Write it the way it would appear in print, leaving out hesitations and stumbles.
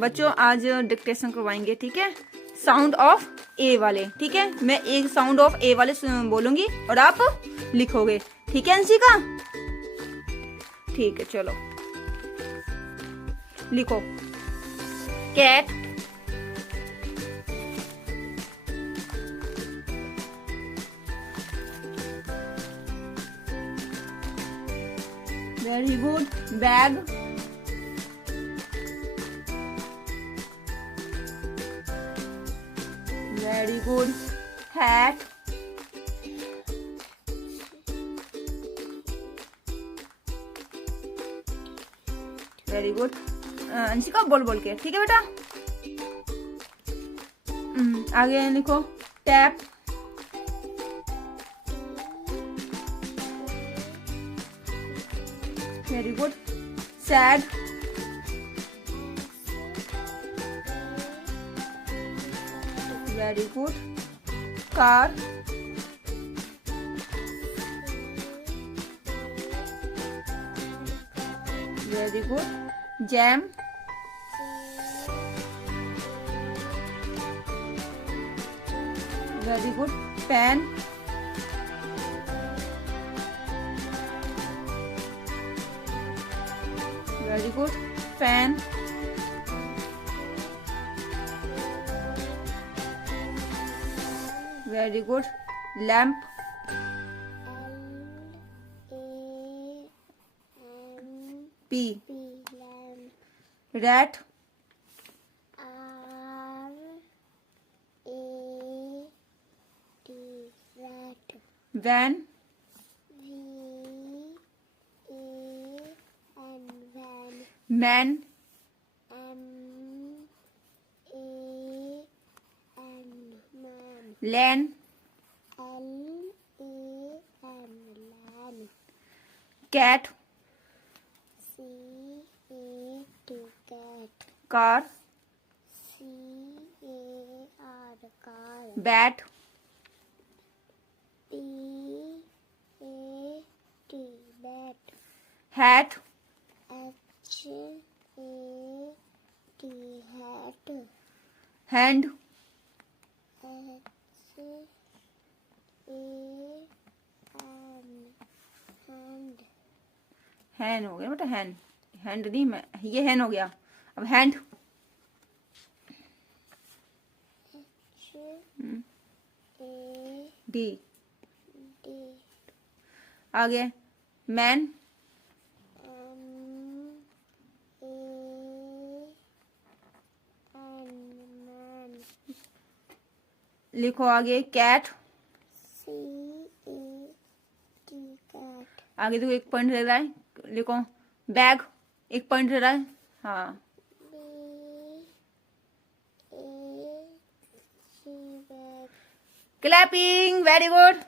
बच्चों आज डिक्टेशन करवाएंगे, ठीक है, साउंड ऑफ ए वाले, ठीक है। मैं एक साउंड ऑफ ए वाले बोलूंगी और आप लिखोगे, ठीक है अंशिका? ठीक है, चलो लिखो। Cat, very good. Bag, very good. Hat, very good. Anshika बोल बोल के, ठीक है बेटा। आगे लिखो। Tap, very good. Sad, very good. Car, very good. Jam, very good. Pen, very good. Fan, very good. Lamp, P. Rat, van, man, लैन, cat, car, bat, hat, hand, hen हो गया बेटा, हैन। हैंड नहीं, मैं ये हैन हो गया। अब हैंड, डी। आगे मैन, लिखो आगे। कैट, आगे देखो एक पॉइंट रह रहा है, लिखो। बैग, एक पॉइंट रह रहा है, हाँ। Clapping, very good.